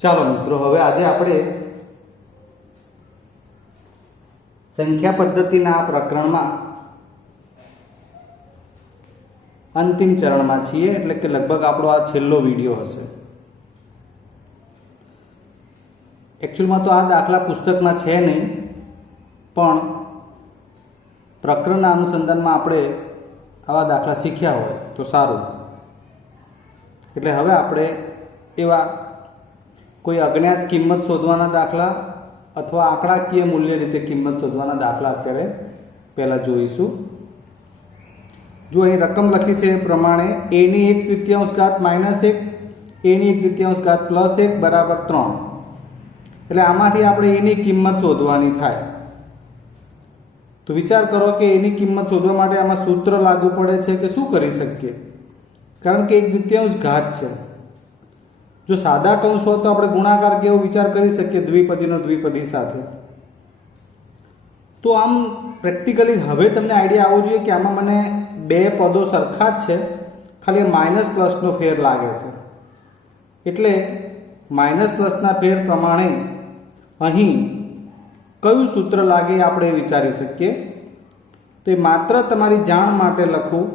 ચાલો મિત્રો, હવે આજે આપણે સંખ્યા પદ્ધતિના આ પ્રકરણમાં અંતિમ ચરણમાં છીએ, એટલે કે લગભગ આપણો આ છેલ્લો વિડીયો હશે. એકચ્યુઅલમાં તો આ દાખલા પુસ્તકમાં છે નહીં, પણ પ્રકરણના અનુસંધાનમાં આપણે આવા દાખલા શીખ્યા હોય તો સારું. એટલે હવે આપણે એવા કોઈ અજ્ઞાત કિંમત શોધવાના દાખલા અથવા આંકડાકીય મૂલ્ય રીતે કિંમત શોધવાના દાખલા અત્યારે પહેલાં જોઈશું. જો અહીં રકમ લખી છે એ પ્રમાણે a ની 1/3 ઘાત -1, a ની 1/3 ઘાત +1 બરાબર 3. એટલે આમાંથી આપણે એની કિંમત શોધવાની થાય. તો વિચાર કરો કે એની કિંમત શોધવા માટે આમાં સૂત્ર લાગુ પડે છે કે શું કરી શકીએ, કારણ કે 1/2 ઘાત છે. જો સાદા કૌંસ હોય તો આપણે ગુણાકાર કેવો વિચાર કરી શકીએ દ્વિપદીનો દ્વિપદી સાથે. તો આમ પ્રેક્ટિકલી હવે તમને આઈડિયા આવવો જોઈએ કે આમાં મને બે પદો સરખા જ છે, ખાલી માઇનસ પ્લસનો ફેર લાગે છે. એટલે માઇનસ પ્લસના ફેર પ્રમાણે અહીં કયું સૂત્ર લાગે એ આપણે વિચારી શકીએ. તો એ માત્ર તમારી જાણ માટે લખું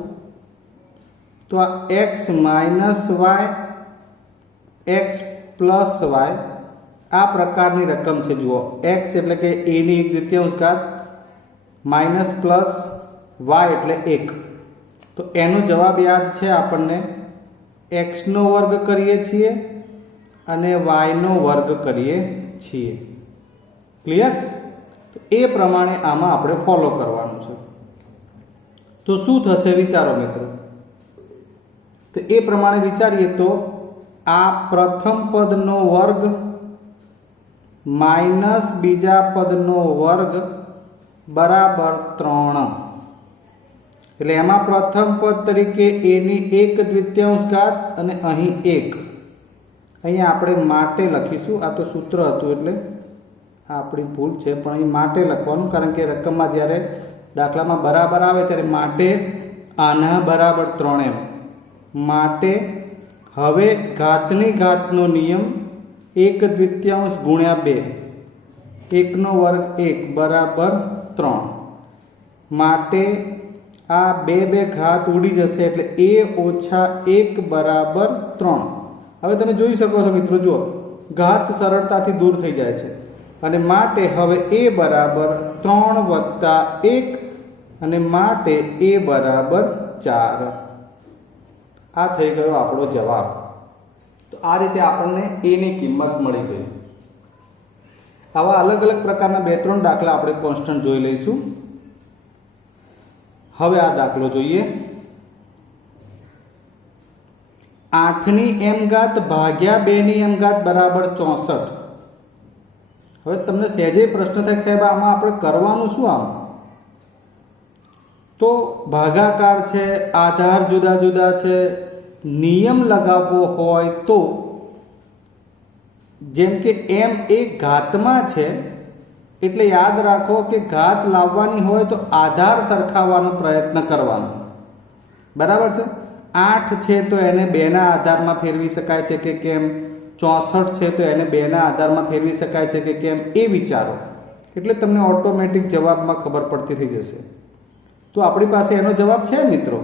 તો આ x - y x + y આ પ્રકારની રકમ છે. જુઓ, x એટલે કે a ની 1/2 ઘાત માઇનસ પ્લસ y એટલે 1. તો એનો જવાબ યાદ છે આપણને, x નો વર્ગ કરીએ છીએ અને y નો વર્ગ કરીએ છીએ. ક્લિયર? તો એ પ્રમાણે આમાં આપણે ફોલો કરવાનું છે. તો શું થશે વિચારો મિત્રો. તો એ પ્રમાણે વિચારીએ તો આ પ્રથમ પદનો વર્ગ માઇનસ બીજા પદનો વર્ગ બરાબર 3. એટલે એમાં પ્રથમ પદ તરીકે a ની 1/2 ઘાત અને અહીં 1. અહીંયા આપણે માટે લખીશું. આ તો સૂત્ર હતું એટલે આપણી ભૂલ છે, પણ અહીં માટે લખવાનું, કારણ કે રકમમાં જ્યારે દાખલામાં બરાબર આવે ત્યારે માટે આના બરાબર 3 એમ. માટે હવે ઘાતની ઘાતનો નિયમ 1/2 ગુણ્યા 2, 1 નો વર્ગ 1 બરાબર 3. માટે આ બે ઘાત ઉડી જશે એટલે a - 1 બરાબર 3. હવે તમે જોઈ શકો છો મિત્રો, જુઓ ઘાત સરળતાથી દૂર થઈ જાય છે. અને માટે હવે a બરાબર 3 + 1 અને માટે a બરાબર 4. આ થઈ ગયો આપણો જવાબ. તો આ રીતે આપણને a ની કિંમત મળી ગઈ. આવા અલગ અલગ પ્રકારના 2-3 દાખલા આપણે કોન્સ્ટન્ટ જોઈ લઈશું. હવે આ દાખલો જોઈએ. 8 ની m ઘાત ભાગ્યા 2 ની m ઘાત બરાબર 64. હવે તમને સહેજે પ્રશ્ન થાય સાહેબ આમાં આપણે કરવાનું શું? આમ તો ભાગાકાર છે, આધાર જુદા જુદા છે, નિયમ લગાવવો હોય તો જેમ કે m એ ઘાતમાં છે એટલે યાદ રાખો કે ઘાત લાવવાની હોય તો આધાર સરખાવવાનો પ્રયત્ન કરવાનો. બરાબર છે? 8 છે તો એને 2 ના આધારમાં ફેરવી શકાય છે કે કેમ, 64 છે તો એને 2 ના આધારમાં ફેરવી શકાય છે કે કેમ, એ વિચારો. એટલે તમને ઓટોમેટિક જવાબમાં ખબર પડતી થઈ જશે. તો આપણી પાસે એનો જવાબ છે મિત્રો.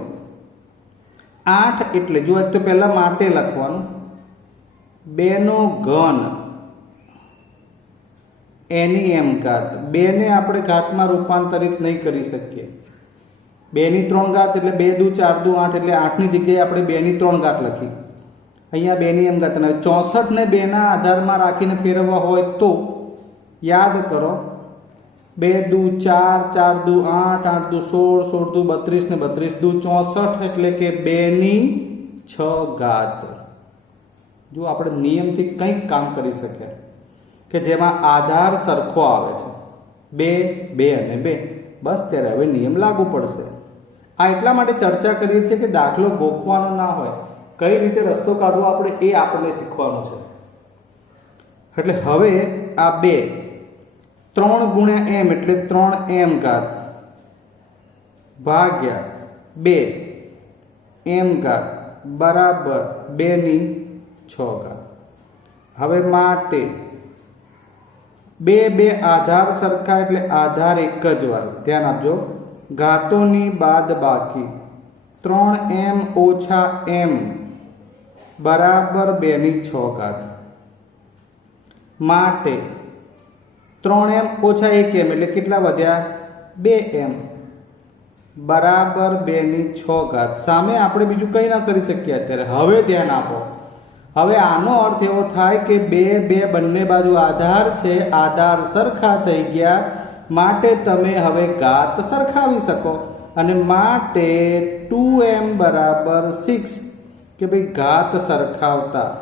8 એટલે જો તો પહેલા માટે લખવાનું, 2 નો ઘન a ની m ઘાત. 2 ને આપણે ઘાતમાં રૂપાંતરિત નહીં કરી શકીએ. 2 ની 3 ઘાત એટલે 2 દુ 4 દુ 8 એટલે 8 ની જગ્યાએ આપણે 2 ની 3 ઘાત લખી. અહીંયા 2 ની m ઘાત. અને 64 ને 2 ના આધારમાં રાખીને ફેરવવા હોય તો યાદ કરો, 2 દુ 4, 4 દુ 8, 8 દુ 16, 16 દુ 32 ને 32 દુ 64 એટલે કે 2 ની 6 ઘાત. જો આપણે નિયમથી કંઈક કામ કરી શકીએ કે જેમાં આધાર સરખો આવે છે, 2, 2 અને 2, બસ ત્યારે હવે નિયમ લાગુ પડશે. આ એટલા માટે ચર્ચા કરીએ છીએ કે દાખલો ગોખવાનો ના હોય, કઈ રીતે રસ્તો કાઢવો આપણે એ આપણને શીખવાનું છે. એટલે હવે આ 2 3 ગુણ્યા m એટલે 3m ઘાત ભાગ્યા 2m ઘાત બરાબર 2 ની 6 ઘાત. હવે માટે બે બે આધાર સરખા એટલે આધાર એક જ વાર, ધ્યાન આપજો. ઘાતોની બાદ બાકી 3m ઓછા m બરાબર 2/6 માટે 3m ઓછા 1m એટલે કેટલા વધ્યા? 2m બરાબર 2/6. સામે આપણે બીજું કંઈ ના કરી શકીએ અત્યારે. હવે ધ્યાન આપો. હવે આનો અર્થ એવો થાય કે બે બંને બાજુ આધાર છે, આધાર સરખા થઈ ગયા માટે તમે હવે ઘાત સરખાવી શકો અને માટે 2m બરાબર 6 કે ભાઈ ઘાત સરખાવતા.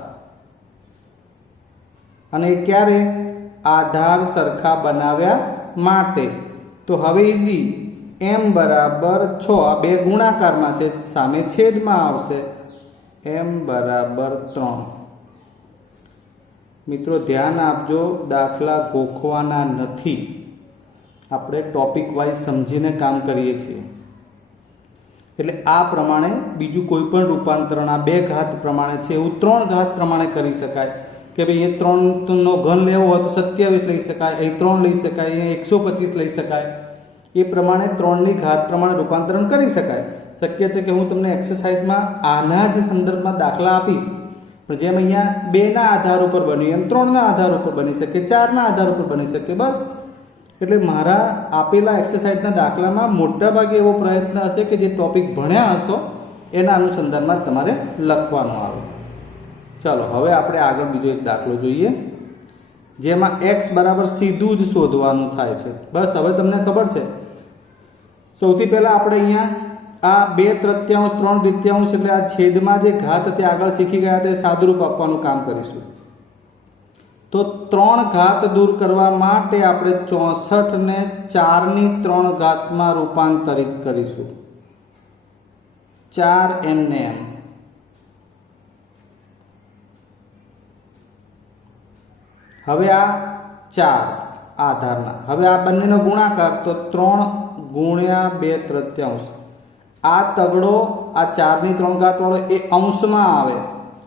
અને ક્યારે? આધાર સરખા બનાવ્યા માટે. તો હવે ઈઝી, m બરાબર 6, આ બે ગુણાકારમાં છે, સામે છેદમાં આવશે, m બરાબર 3. મિત્રો ધ્યાન આપજો, દાખલા ગોખવાના નથી, આપણે ટોપિક વાઇઝ સમજીને કામ કરીએ છીએ. એટલે આ પ્રમાણે બીજું કોઈ પણ રૂપાંતરણ આ બે ઘાત પ્રમાણે છે એવું 3 ઘાત પ્રમાણે કરી શકાય કે ભાઈ એ 3નો ઘન લેવો હોય તો 27 લઈ શકાય, અહીં 3 લઈ શકાય, અહીં 125 લઈ શકાય. એ પ્રમાણે 3ની ઘાત પ્રમાણે રૂપાંતરણ કરી શકાય. શક્ય છે કે હું તમને એક્સરસાઇઝમાં આના જ સંદર્ભમાં દાખલા આપીશ, પણ જેમ અહીંયા 2ના આધાર ઉપર બન્યું એમ 3ના આધાર ઉપર બની શકે, 4ના આધાર ઉપર બની શકે. બસ એટલે મારા આપેલા એક્સરસાઇઝના દાખલામાં મોટાભાગે એવો પ્રયત્ન હશે કે જે ટોપિક ભણ્યા હશો એના અનુસંધાનમાં તમારે લખવાનો આવે. ચાલો હવે આપણે આગળ બીજો એક દાખલો જોઈએ, જેમાં x બરાબર સીધું જ શોધવાનું થાય છે. બસ હવે તમને ખબર છે. સૌથી પહેલાં આપણે અહીંયા આ 2/3 3/3 એટલે આ છેદમાં જે ઘાત હતી આગળ શીખી ગયા તે સાદુરૂપ આપવાનું કામ કરીશું. તો 3 ઘાત દૂર કરવા માટે આપણે 64 ને 4/3 રૂપાંતરિત કરીશું. 4m ને m. હવે આ 4 આધારના, હવે આ બંનેનો ગુણાકાર તો 3 ગુણ્યા 2/3. આ તગડો આ 4/3 વાળો એ અંશમાં આવે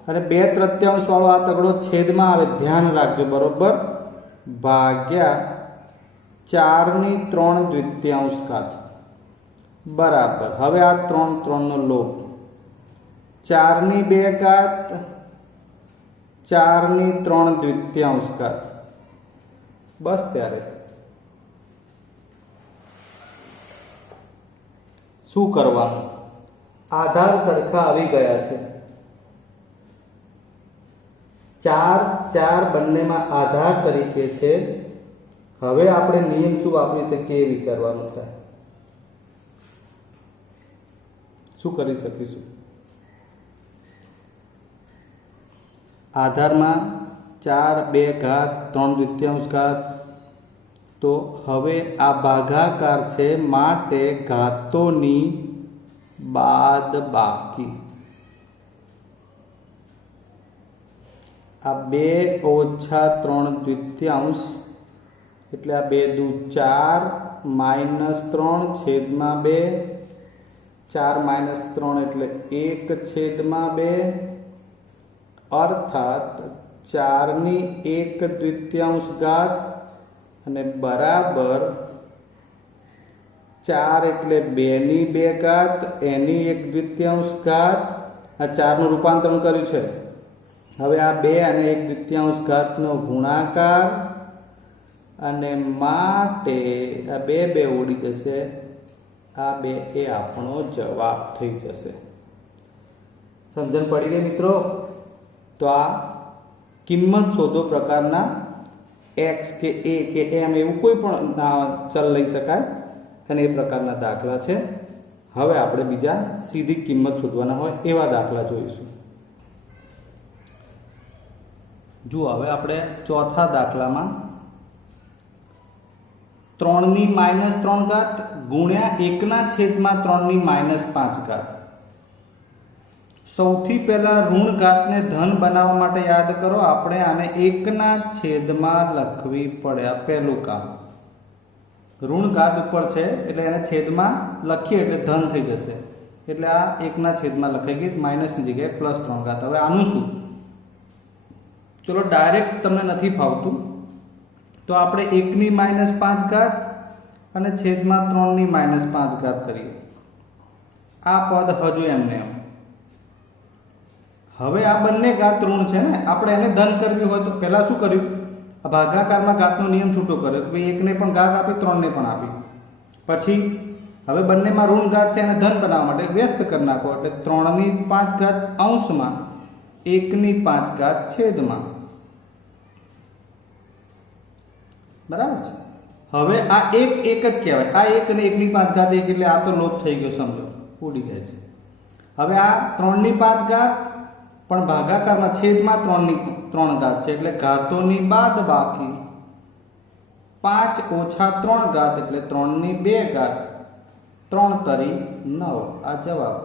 અને 2/3 વાળો આ તગડો છેદમાં આવે, ધ્યાન રાખજો બરોબર, ભાગ્યા 4/3 બરાબર. હવે આ 3 નો લોપ, 4/2 4/3 બસ. ત્યારે શું કરવાનું? આધાર સરખા આવી ગયા છે, 4 બંનેમાં આધાર તરીકે છે. હવે આપણે નિયમ શું વાપરી શકીએ એ વિચારવાનું થાય. શું કરી શકીશું? આધારમાં 4 2 ઘાત 3/3. તો હવે આ ભાગાકાર છે માટે ઘાતોની બાદ બાકી. આ 2 ઓછા 3/3 એટલે આ 2 દુ 4 -3 છેદમાં 2, 4 - 3 એટલે 1/2 અર્થાત 4/1/2 અને બરાબર 4 એટલે 2/2 એની 1/2. આ 4નું રૂપાંતરણ કર્યું છે. હવે આ 2 અને 1/2 નો ગુણાકાર અને માટે આ 2 ઉડી જશે, આ 2 એ આપણો જવાબ થઈ જશે. સમજણ પડી ગઈ મિત્રો? તો આ કિંમત શોધો પ્રકારના x કે a કે m એવું કોઈ પણ ચલ લઈ શકાય અને એ પ્રકારના દાખલા છે. હવે આપણે બીજા સીધી કિંમત શોધવાના હોય એવા દાખલા જોઈશું. જુઓ હવે આપણે ચોથા દાખલામાં 3/-3 ગુણ્યા 1/3/5. સૌથી પહેલા ઋણ ઘાતને ધન બનાવવા માટે યાદ કરો આપણે આને 1/છેદમાં લખવી પડે. આ પહેલું કામ. ઋણ ઘાત ઉપર છે એટલે એને છેદમાં લખીએ એટલે ધન થઈ જશે, એટલે આ 1/છેદમાં લખાઈ ગઈ, માઇનસની જગ્યાએ +3. હવે આનું શું? ચલો ડાયરેક્ટ તમને નથી ફાવતું તો આપણે 1 ની -5 અને છેદમાં 3 ની -5 કરીએ. આ પદ હજુ એમને એમ. હવે આ બંને ઘાત ઋણ છે ને, આપણે એને ધન કરવી હોય તો પહેલા શું કર્યું? આ ભાગાકારમાં ઘાતનો નિયમ છૂટો કર્યો કે ભાઈ 1 ને પણ ઘાત આપી, 3 ને પણ આપી. પછી હવે બંનેમાં ઋણ ઘાત છે એને ધન બનાવવા માટે વ્યસ્ત કરી નાખો, એટલે 3 ની 5 અંશમાં 1 ની 5 છેદમાં. બરાબર છે. હવે આ એક જ કહેવાય. આ 1 અને 1 ની 5 1 એટલે આ તો લોપ થઈ ગયો, સમજો, ઉડી જાય છે. હવે આ 3 ની 5 પણ ભાગાકારમાં છેદમાં 3 ની 3 છે, એટલે ઘાતોની બાદ બાકી 5 ઓછા 3 એટલે 3 ની 2 3 તરી 9. આ જવાબ.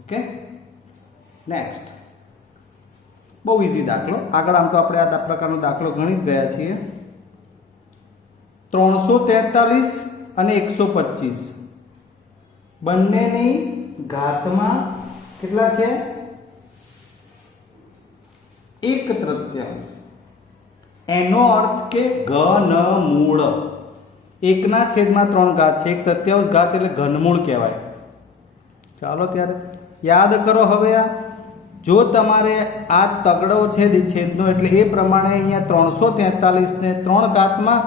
Okay, next. બહુ ઈઝી દાખલો. આગળ આમ તો આપણે આ પ્રકારનો દાખલો ગણી જ ગયા છીએ. 343 અને 125 બંનેની ઘાતમાં કેટલા છે? 1/3. એનો અર્થ કે ઘનમૂળ. 1 ના છેદમાં 3 છે, 1/3 ઘાત એટલે ઘનમૂળ કહેવાય. ચાલો ત્યારે યાદ કરો. હવે આ જો તમારે આ તગડો છે છેદનો, એટલે એ પ્રમાણે અહીંયા 343 ને 3 ઘાતમાં,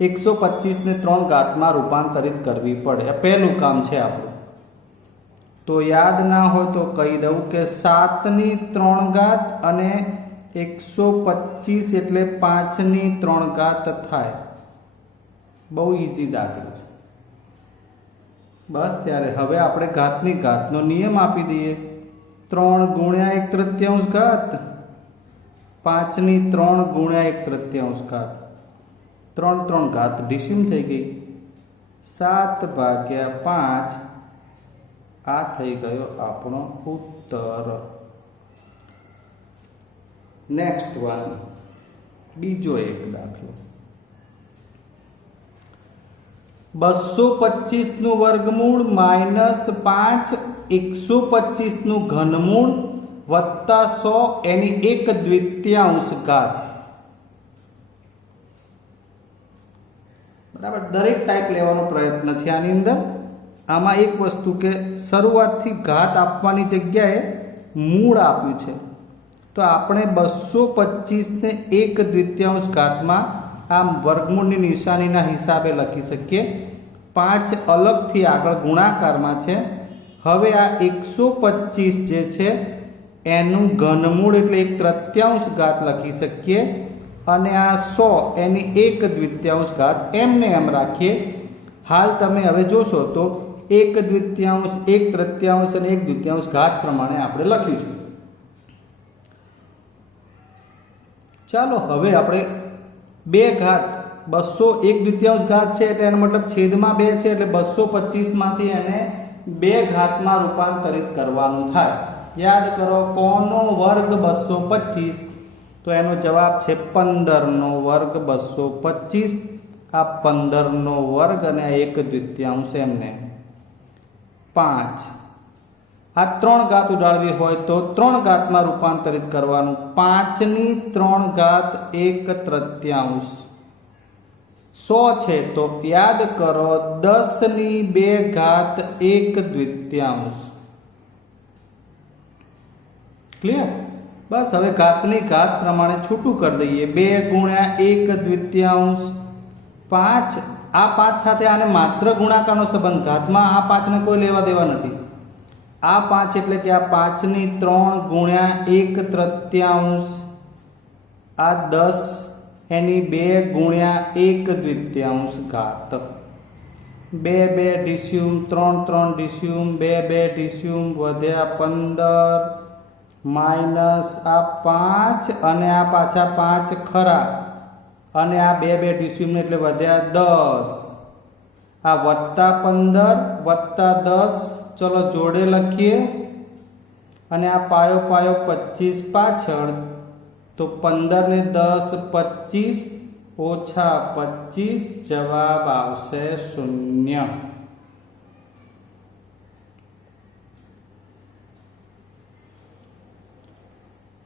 125 ને 3 ઘાતમાં રૂપાંતરિત કરવી પડે. આ પહેલું કામ છે આપણું. તો યાદ ના હોય તો કહી દઉં કે 7 ની 3 અને 125 એટલે 5 ની 3 થાય. બહુ ઈઝી દાખલો છે. બસ ત્યારે હવે આપણે ઘાતની ઘાતનો નિયમ આપી દઈએ. 3 ગુણ્યા 1/3 5 ની 3 ગુણ્યા 1/3 3 ઘાત ડીસીમ થઈ ગઈ. 7/5 આ થઈ ગયો આપણો ઉત્તર. નેક્સ્ટ વન, બીજો એક દાખલો. 225 નું વર્ગમૂળ -5 125 નું ઘનમૂળ વત્તા 100 એની 1/2 ઘાત. બરાબર, દરેક ટાઈપ લેવાનો પ્રયત્ન છે આની અંદર. આમાં એક વસ્તુ કે શરૂઆતથી ઘાત આપવાની જગ્યાએ મૂળ આપ્યું છે, તો આપણે 225 ને 1/2 ઘાતમાં આ વર્ગમૂળની નિશાનીના હિસાબે લખી શકીએ. 5 અલગથી આગળ ગુણાકારમાં છે. હવે આ 125 જે છે એનું ઘનમૂળ એટલે 1/3 ઘાત લખી શકીએ, અને આ 100 એની 1/2 ઘાત એમને એમ રાખીએ. હાલ તમે હવે જોશો તો 1/2 1/3 અને 1/2 ઘાત પ્રમાણે આપણે લખ્યું છે. ચાલો હવે આપણે 2 ઘાત 200 1/2 ઘાત છે એટલે એનો મતલબ છેદમાં 2 છે, એટલે 225 માંથી એને 2 ઘાતમાં રૂપાંતરિત કરવાનું થાય. યાદ કરો, કોનો વર્ગ 225? તો એનો જવાબ છે 15 નો વર્ગ 225. આ 15 નો વર્ગ અને આ 1/2 એમને 5. આ 3 ઘાત ઉડાડવી હોય તો 3 ઘાતમાં રૂપાંતરિત કરવાનું. 5 ની 3 1/3 100 છે તો યાદ કરો 10 ની 2 1/2. ક્લિયર? બસ હવે ઘાતની ઘાત પ્રમાણે છૂટું કરી દઈએ. 2 ગુણ્યા 1/2 5. આ 5 સાથે આને માત્ર ગુણાકારનો સંબંધ, ઘાતમાં આ 5 ને કોઈ લેવા દેવા નથી. આ 5 એટલે કે આ 5 ની 3 ગુણ્યા 1/3 આ 10 એની 2 ગુણ્યા 1/2 ઘાત. 2 2 ડીસ્યુમ 3 3 ડીસ્યુમ 2 2 ડીસ્યુમ વધ્યા 15 માઇનસ આ 5 અને આ પાછા 5 ખરા, અને આ 2 2 ડીસ્યુમ એટલે વધ્યા 10. આ વત્તા 15 વત્તા 10, ચલો જોડે લખીએ, અને આ પાયો પાયો 25 પાછળ, તો 15 ને 10 25 ઓછા 25 જવાબ આવશે 0.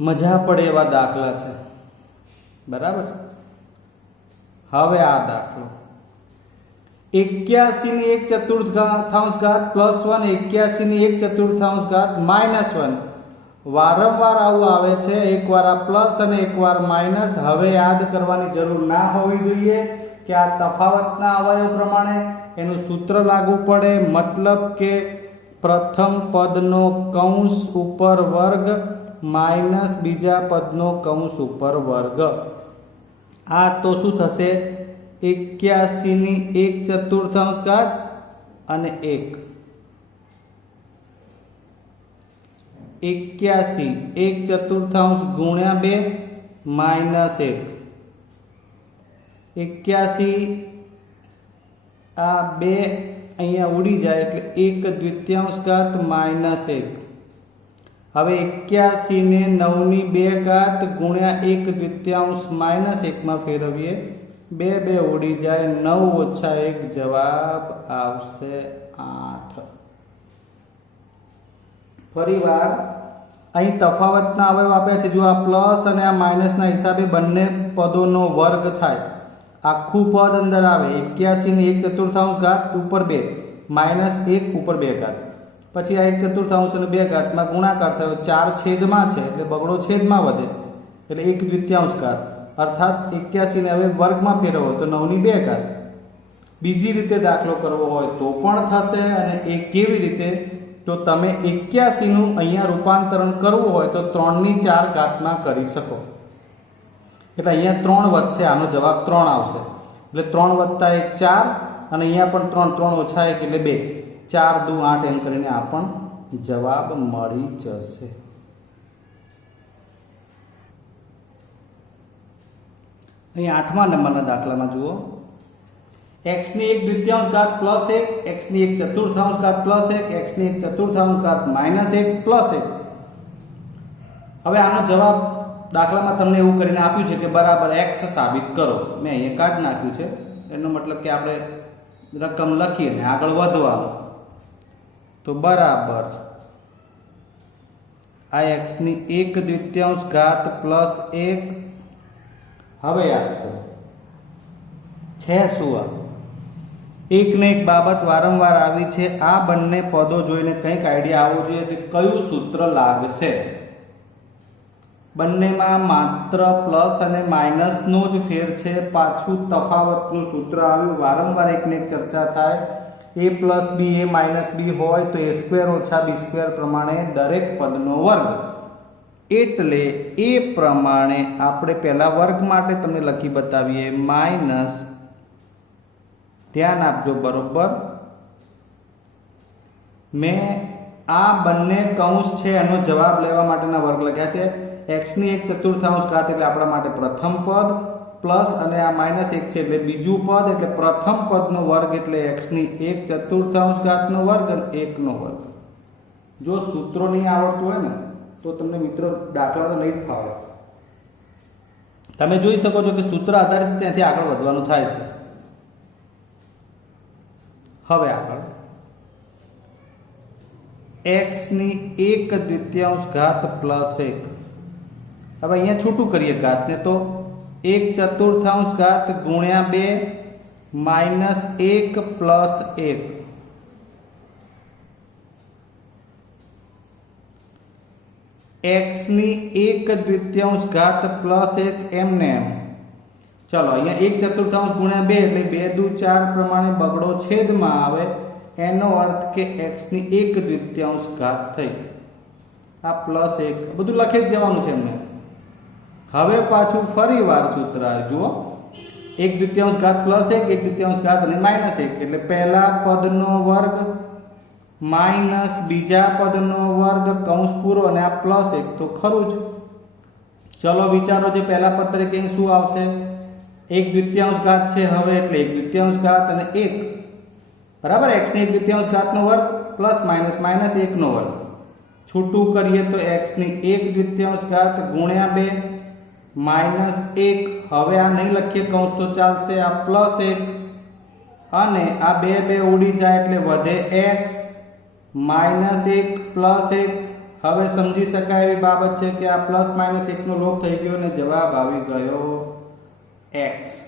મજા પડે એવા દાખલા છે, બરાબર. હવે આ દાખલો 81 ની 1/4 ઘાત પ્લસ 1 81 ની 1/4 ઘાત માઇનસ 1 વારંવાર આવું આવે છે, એકવાર આ પ્લસ અને એકવાર માઇનસ. હવે યાદ કરવાની જરૂર ના હોવી જોઈએ કે આ તફાવતના અવયવ પ્રમાણે એનું સૂત્ર લાગુ પડે, મતલબ કે પ્રથમ પદનો કૌંસ ઉપર વર્ગ માઇનસ બીજા પદનો કૌંસ ઉપર વર્ગ. આ તો શું થશે? 81 ની 1/4 ઘાત અને 1 81 1/4 ગુણ્યા 2 માઇનસ 1 81 આ 2 અહીંયા ઉડી જાય એટલે 1/2 ઘાત માઇનસ 1. હવે 81 ને 9 ની 2 ઘાત ગુણ્યા 1/2 માઇનસ 1 માં ફેરવીએ, 2 ઉડી જાય, 9 ઓછા 1 જવાબ આવશે 8. ફરીવાર અહીં તફાવતના અવયવ આપ્યા છે. જો આ પ્લસ અને આ માઇનસના હિસાબે બંને પદોનો વર્ગ થાય, આખું પદ અંદર આવે 81 ની 1/4 ઘાત ઉપર 2 માઇનસ 1 ઉપર 2 ઘાત, પછી આ 1/4 અને 2 ઘાતમાં ગુણાકાર થયો, 4 છેદમાં છે એટલે બગડો છેદમાં વધે એટલે 1/2 ઘાત, અર્થાત 81 ને હવે વર્ગમાં ફેરવો તો 9 ની 2 ઘાત. બીજી રીતે દાખલો કરવો હોય તો પણ થશે. અને એ કેવી રીતે? તો તમે 81 નું અહીંયા રૂપાંતરણ કરવું હોય તો 3 ની 4 ઘાતમાં કરી શકો, એટલે અહીંયા 3 વધશે, આનો જવાબ 3 આવશે. એટલે 3 વત્તા 1 4 અને અહીંયા પણ 3, 3 ઓછા 1 એટલે 2, 4 દુ 8 એમ કરીને આ પણ જવાબ મળી જશે. અહીં 8મા નંબરના દાખલામાં જુઓ, x ની 1/2 ઘાત પ્લસ 1, x ની 1/4 ઘાત પ્લસ 1, x ની 1/4 ઘાત માઇનસ 1 પ્લસ 1. હવે આનો જવાબ દાખલામાં તમને એવું કરીને આપ્યું છે કે બરાબર x સાબિત કરો. મેં અહીંયા કાઢ નાખ્યું છે, એનો મતલબ કે આપણે રકમ લખીને આગળ વધવાનું. તો બરાબર આ x ની 1/2 ઘાત પ્લસ 1. હવે યાદ કરો છે શું? આ એક ને એક બાબત વારંવાર આવી છે. આ બંને પદો જોઈને કંઈક આઈડિયા આવવો જોઈએ કે કયું સૂત્ર લાગશે. બંનેમાં માત્ર પ્લસ અને માઇનસનો જ ફેર છે, પાછું તફાવતનું સૂત્ર આવ્યું. વારંવાર એકને એક ચર્ચા થાય, a plus b a minus b હોય તો a² ઓછા b² પ્રમાણે દરેક પદનો વર્ગ. એટલે એ પ્રમાણે આપણે પહેલા વર્ગ માટે તમને લખી બતાવીએ માઇનસ, ધ્યાન આપજો બરોબર. મેં આ બંને કૌંસ છે એનો જવાબ લેવા માટેના વર્ગ લખ્યા છે. x ની 1/4 ઘાત એટલે આપણા માટે પ્રથમ પદ, પ્લસ અને આ માઇનસ 1 છે એટલે બીજું પદ, એટલે પ્રથમ પદનો વર્ગ એટલે x ની 1/4 ઘાતનો વર્ગ અને 1 નો વર્ગ. જો સૂત્રો નહીં આવડતું હોય ને તો તમને મિત્રો દાખલા તો નહીં જ ફાવે. તમે જોઈ શકો છો કે સૂત્ર આધારિત ત્યાંથી આગળ વધવાનું થાય છે. હવે આગળ x ની 1/2 ઘાત પ્લસ 1. હવે અહીંયા છૂટું કરીએ ઘાતને તો 1/4 ઘાત ગુણ્યા 2 માઇનસ 1 પ્લસ 1. x ની 1/2 ઘાત પ્લસ 1 એમને એમ. ચલો અહીંયા 1/4 ગુણ્યા 2 એટલે 2 દુ 4 પ્રમાણે બગડો છેદમાં આવે, એનો અર્થ કે x ની 1/2 ઘાત થઈ. આ પ્લસ 1 બધું લખી જ જવાનું છે એમને. હવે પાછું ફરી વાર સૂત્ર જુઓ, 1/2 ઘાત પ્લસ 1, 1/2 ઘાત અને માઇનસ 1 એટલે પહેલા પદનો વર્ગ માઇનસ બીજા પદનો વર્ગ કૌંસ પૂરો અને આ પ્લસ 1 તો ખરું જ. ચલો વિચારો જે પહેલા પદ તરીકે શું આવશે? 1/2 ઘાત છે હવે એટલે 1/2 ઘાત અને 1 બરાબર x ની 1/2 ઘાતનો વર્ગ પ્લસ માઇનસ માઇનસ 1 નો વર્ગ. છૂટું કરીએ તો x ની 1/2 ઘાત ગુણ્યા 2 માઇનસ 1. હવે આ નહીં લખીએ કૌંસ તો ચાલશે, આ પ્લસ 1 અને આ 2 ઉડી જાય એટલે વધે x માઇનસ 1 પ્લસ 1 હવે સમજી શકાય એવી બાબત છે કે આ પ્લસ માઇનસ 1 નો લોપ થઈ ગયો અને જવાબ આવી ગયો x.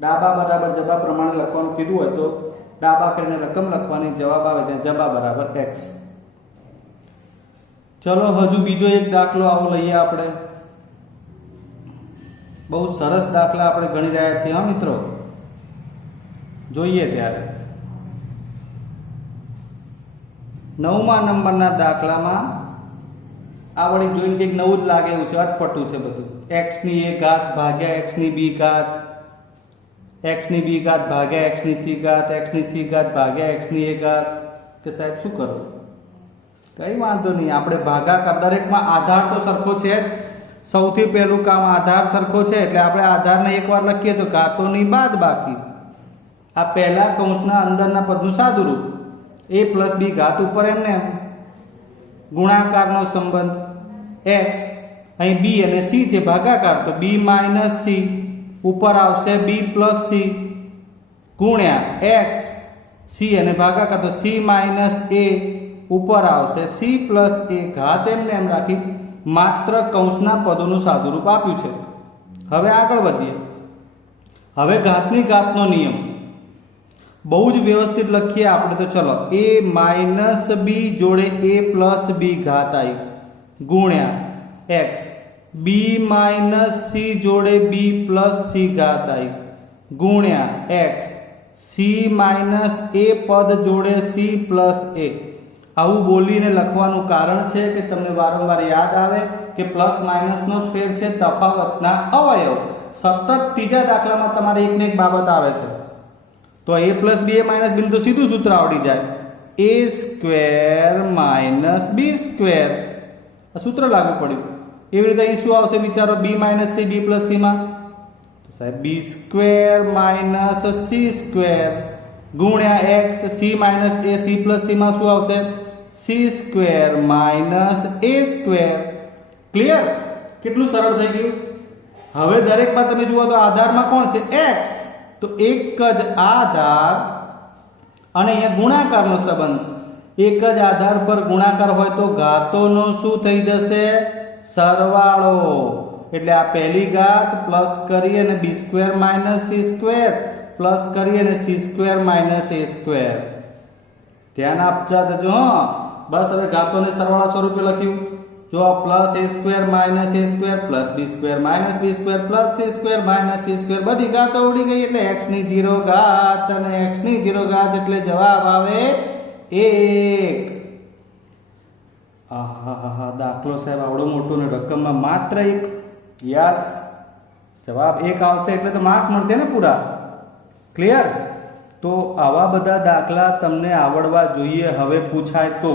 ડાબા બરાબર જબા પ્રમાણે લખવાનું કીધું હોય તો ડાબા કરીને રકમ લખવાની, જવાબ આવે ત્યાં જબા બરાબર x. ચલો હજુ બીજો એક દાખલો આવો લઈએ આપણે. બહુ સરસ દાખલા આપણે ગણી રહ્યા છીએ હા મિત્રો. જોઈએ ત્યારે 9મા નંબરના દાખલામાં આ વળી જોઈને કંઈક નવું જ લાગે એવું છે, અટપટું છે બધું. x ની a ઘાત ભાગ્યા x ની b ઘાત, x ની b ઘાત ભાગ્યા x ની c ઘાત, x ની c ઘાત ભાગ્યા x ની a ઘાત. કે સાહેબ શું કરવું? કઈ વાંધો નહીં, આપણે ભાગાકાર દરેકમાં આધાર તો સરખો છે જ. સૌથી પહેલું કામ આધાર સરખો છે એટલે આપણે આધારને એકવાર લખીએ તો ઘાતોની બાદ બાકી. આ પહેલા કૌંસના અંદરના પદનું સાદુરૂપ a પ્લસ b ઘાત ઉપર એમને ગુણાકારનો સંબંધ x, અહીં b અને c છે ભાગાકાર તો b માઇનસ c ઉપર આવશે b પ્લસ c ગુણ્યા x, c અને ભાગાકાર તો c માઇનસ a ઉપર આવશે c પ્લસ a ઘાત એમને એમ રાખી માત્ર કૌંસના પદોનું સાદુરૂપ આપ્યું છે. હવે આગળ વધીએ. હવે ઘાતની ઘાતનો નિયમ બહુ જ વ્યવસ્થિત લખીએ આપણે તો ચલો. a માઇનસ b જોડે a પ્લસ b ઘાત આવી ગુણ્યા x, b માઇનસ c જોડે b પ્લસ c ઘાત આવી ગુણ્યા x, c માઇનસ a પદ જોડે c પ્લસ a. આવું બોલીને લખવાનું કારણ છે કે તમને વારંવાર યાદ આવે કે પ્લસ માઇનસનો જ ફેર છે, તફાવતના અવયવ. સતત ત્રીજા દાખલામાં તમારે એક ને એક બાબત આવે છે તો a plus b a minus b તો સીધું સૂત્ર આવડી જાય, a square minus b square. આ સૂત્ર લાગુ પડ્યું. એવી રીતે અહીં શું આવશે વિચારો? b minus c b plus c માં તો સાહેબ b square minus c square ગુણ્યા x, c minus a c plus c માં શું આવશે? c square minus a square. Clear? કેટલું સરળ થઈ ગયું. હવે દરેકમાં તમે જુઓ તો આધારમાં કોણ છે? x. તો એક જ આધાર અને અહીંયા ગુણાકારનો સંબંધ. એક જ આધાર પર ગુણાકાર હોય તો ઘાતોનો શું થઈ જશે? સરવાળો. એટલે આ પહેલી ઘાત પ્લસ કરી અને b square minus c square plus કરી અને c square minus a square. ધ્યાન આપજા દેજો. બસ હવે ઘાતોને સરવાળા સ્વરૂપે લખ્યું. જો plus a square minus a square plus b square minus b square plus c square minus c square. બધી ઘાતો ઉડી ગઈ એટલે x ની 0 ઘાત અને x ની 0 ઘાત એટલે જવાબ આવે 1. આહાહા, દાખલો સાહેબ આવડો મોટો ને રકમમાં માત્ર 1. યસ, જવાબ 1 આવશે એટલે તો માર્ક્સ મળશે ને પૂરા. ક્લિયર? તો આવા બધા દાખલા તમને આવડવા જોઈએ હવે પૂછાય તો.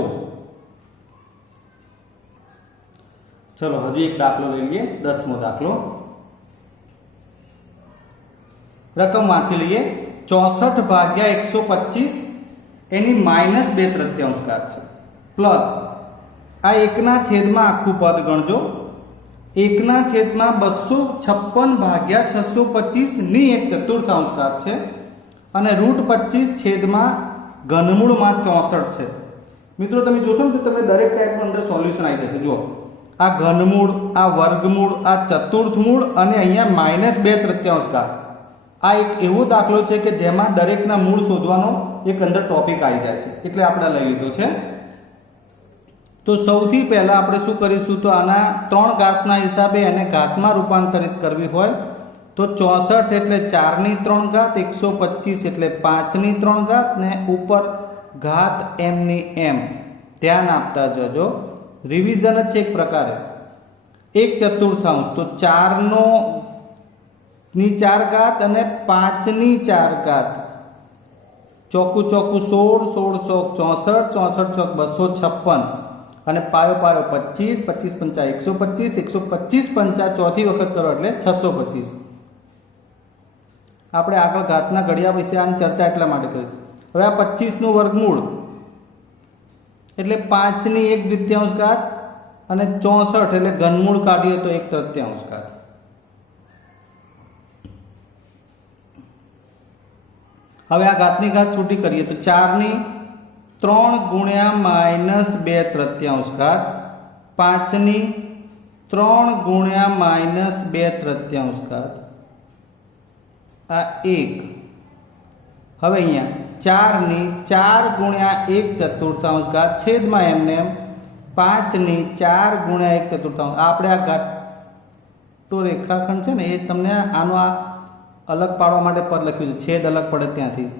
ચલો હજુ એક દાખલો લઈ લઈએ. 10મો દાખલો. રકમ વાંચી લઈએ. 64 ભાગ્યા 125 એની માઇનસ 2/3 ઘાત છે પ્લસ આ 1ના છેદમાં આખું પદ ગણજો. 1ના છેદમાં 256 ભાગ્યા 625 ની 1/4 ઘાત છે અને √25 છેદમાં ઘનમૂળમાં 64 છે. મિત્રો તમે જોશો ને તો તમને દરેક ટાઈપનું અંદર સોલ્યુશન આવી જશે. જુઓ, આ ઘનમૂળ, આ વર્ગમૂળ, આ ચતુર્થમૂળ અને અહીંયા માઇનસ 2/3 ઘાત. આ એક એવો દાખલો છે કે જેમાં દરેકના મૂળ શોધવાનો એક અંદર ટોપિક આવી જાય છે એટલે આપણે લઈ લીધો છે. તો સૌથી પહેલા આપણે શું કરીશું તો આના 3 ઘાતના હિસાબે એને ઘાતમાં રૂપાંતરિત કરવી હોય તો 64 એટલે 4ની 3 ઘાત, 125 એટલે 5ની 3 ઘાત ને ઉપર ઘાત m ની m. ધ્યાન આપતા જજો. રિવિઝન જ છે એક પ્રકારે. 1/4 તો 4ની 4 ઘાત અને 5ની 4 ઘાત. ચોકું ચોકું 16, 16 ચોક 64, 64 ચોક 256 અને પાયો પાયો 25, 25 પંચા 125, 125 પંચા ચોથી વખત કરો એટલે 625. આપણે આગળ ઘાતના ઘડિયા વિશે આની ચર્ચા એટલા માટે કરી. હવે આ 25નું વર્ગમૂળ એટલે 5ની 1/2 ઘાત અને 64 એટલે ઘનમૂળ કાઢીએ તો 1/3 ઘાત. હવે આ ઘાતની ઘાત છૂટી કરીએ તો 4ની 3 ગુણ્યા -2 તૃતીયાંશ ઘાત, 5 3 ગુણ્યા -2 તૃતીયાંશ ઘાત, આ 1. હવે અહીંયા 4 ગુણ્યા 1 ચતુર્થાંશ ઘાત છેદમાં એમને 5 4 ગુણ્યા 1 ચતુર્થાંશ. આપણે આ ઘાટો રેખાખંડ છે ને એ તમને આનો આ અલગ પાડવા માટે પદ લખ્યું છે, છેદ અલગ પડે ત્યાંથી.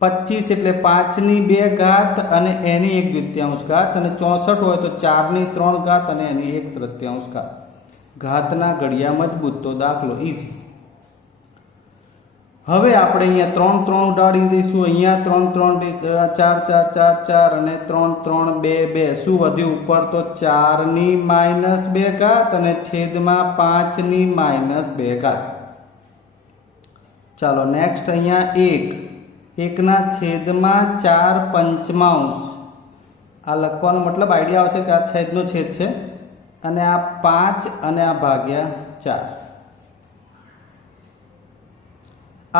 25 એટલે 5 ઘાત અને એની 1 દ્વિતીયાંશ ઘાત, અને 64 હોય તો 4 3 ઘાત અને એની 1 તૃતીયાંશ ઘાત. ઘાતના ઘડિયા મજબૂત, તો દાખલો ઈઝી. હવે આપણે અહીંયા 3 3 ઉડાડી દઈશું, અહીંયા 3 3 4 4 4 4 અને 3 3 2 2. શું વધ્યું ઉપર? તો 4 -2 ઘાત અને છેદમાં 5 -2 ઘાત. ચાલો નેક્સ્ટ અહીંયા 1 ના છેદમાં 4 પંચમાંશ. આ લખવાનો મતલબ આઈડિયા આવશે કે આ છેદનો છેદ છે, અને આ 5 અને આ ભાગ્યા 4.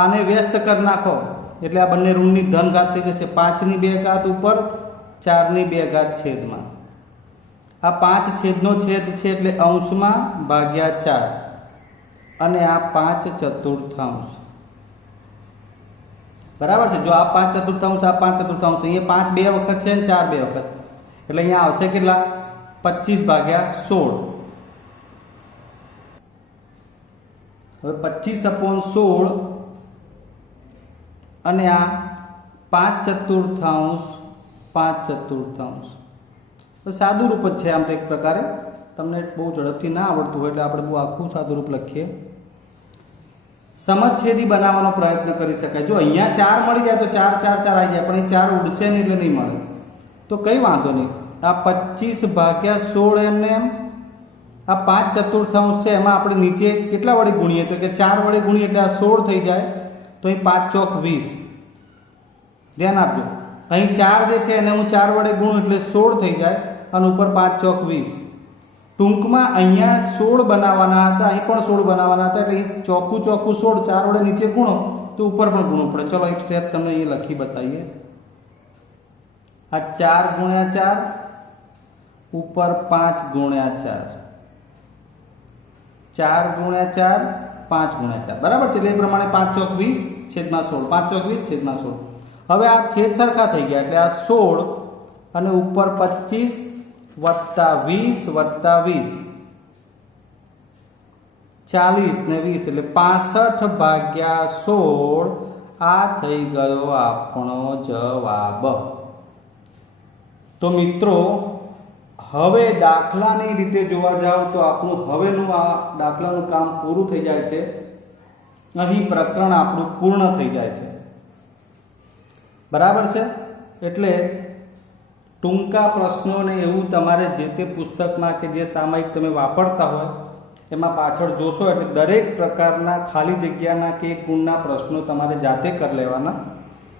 આને વ્યસ્ત કરી નાખો એટલે આ બંને ઋણની ધન ઘાત થઈ જશે. 5 ઘાત ઉપર, 4 ઘાત છેદમાં. આ 5 છેદનો છેદ છે એટલે અંશમાં ભાગ્યા 4, અને આ 5 ચતુર્થાંશ. બરાબર છે. જો આ 5 ચતુર્થાંશ, આ 5 ચતુર્થાંશ, અહીંયા 5 2 વખત છે અને 4 2 વખત, એટલે અહીંયા આવશે કેટલા? 25/16. હવે 25/16 અને આ 5 ચતુર્થાંશ 5 ચતુર્થાંશ. સાદું રૂપ જ છે આમ તો એક પ્રકારે. તમને બહુ ઝડપથી ના આવડતું હોય એટલે આપણે બહુ આખું સાદું રૂપ લખીએ. સમછેદી બનાવવાનો પ્રયત્ન કરી શકાય. જો અહીંયા 4 મળી જાય તો 4 4 4 આવી જાય, પણ એ 4 ઉડશે નહીં એટલે નહીં મળે, તો કંઈ વાંધો નહીં. આ 25/16 એમને એમ. આ 5 ચતુર્થાંશ છે, એમાં આપણે નીચે કેટલા વડે ગુણીએ? તો કે 4 વડે ગુણીએ એટલે આ 16 થઈ જાય, તો અહીં 5 ચોક 20. ધ્યાન આપજો, અહીં 4 જે છે એને હું 4 વડે ગુણું એટલે 16 થઈ જાય, અને ઉપર 5 ચોક 20. ટૂંકમાં અહીંયા 16 બનાવવાના હતા, અહીં પણ 16 બનાવવાના હતા, એટલે ચોખ્ખું 16, 4 વડે નીચે ગુણો તો ઉપર પણ ગુણવું પડે. ચલો એક સ્ટેપ તમને અહીં લખી બતાવીએ. આ 4 ગુણ્યા 4 ઉપર 5 ગુણ્યા 4, 4 ગુણ્યા 4 5 ગુણ્યા 4. બરાબર છે. એટલે એ પ્રમાણે 5 ચોક 20 છેદમાં 16, 5 ચોક 20 છેદમાં 16. હવે આ છેદ સરખા થઈ ગયા એટલે આ 16 અને ઉપર 25 વત્તા 20 વત્તા 20, 40 ને 20 એટલે 65/16. આ થઈ ગયો આપણો જવાબ. તો મિત્રો હવે દાખલાની રીતે જોવા જાવ તો આપણું હવેનું આ દાખલાનું કામ પૂરું થઈ જાય છે. અહીં પ્રકરણ આપણું પૂર્ણ થઈ જાય છે. બરાબર છે. એટલે ટૂંકા પ્રશ્નોને એવું તમારે જે તે પુસ્તકમાં કે જે સામયિક તમે વાપરતા હોય એમાં પાછળ જોશો એટલે દરેક પ્રકારના ખાલી જગ્યાના કે ગુણના પ્રશ્નો તમારે જાતે કરી લેવાના,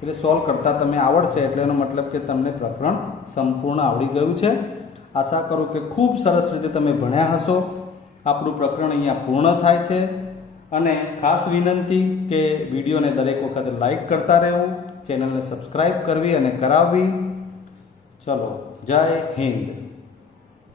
એટલે સોલ્વ કરતા તમે આવડશે. એટલે એનો મતલબ કે તમને પ્રકરણ સંપૂર્ણ આવડી ગયું છે. આશા કરું કે ખૂબ સરસ રીતે તમે ભણ્યા હશો. આપણું પ્રકરણ અહીંયા પૂર્ણ થાય છે. અને ખાસ વિનંતી કે વિડીયોને દરેક વખતે લાઈક કરતા રહેવું, ચેનલને સબસ્ક્રાઈબ કરવી અને કરાવવી. ચલો, જય હિન્દ.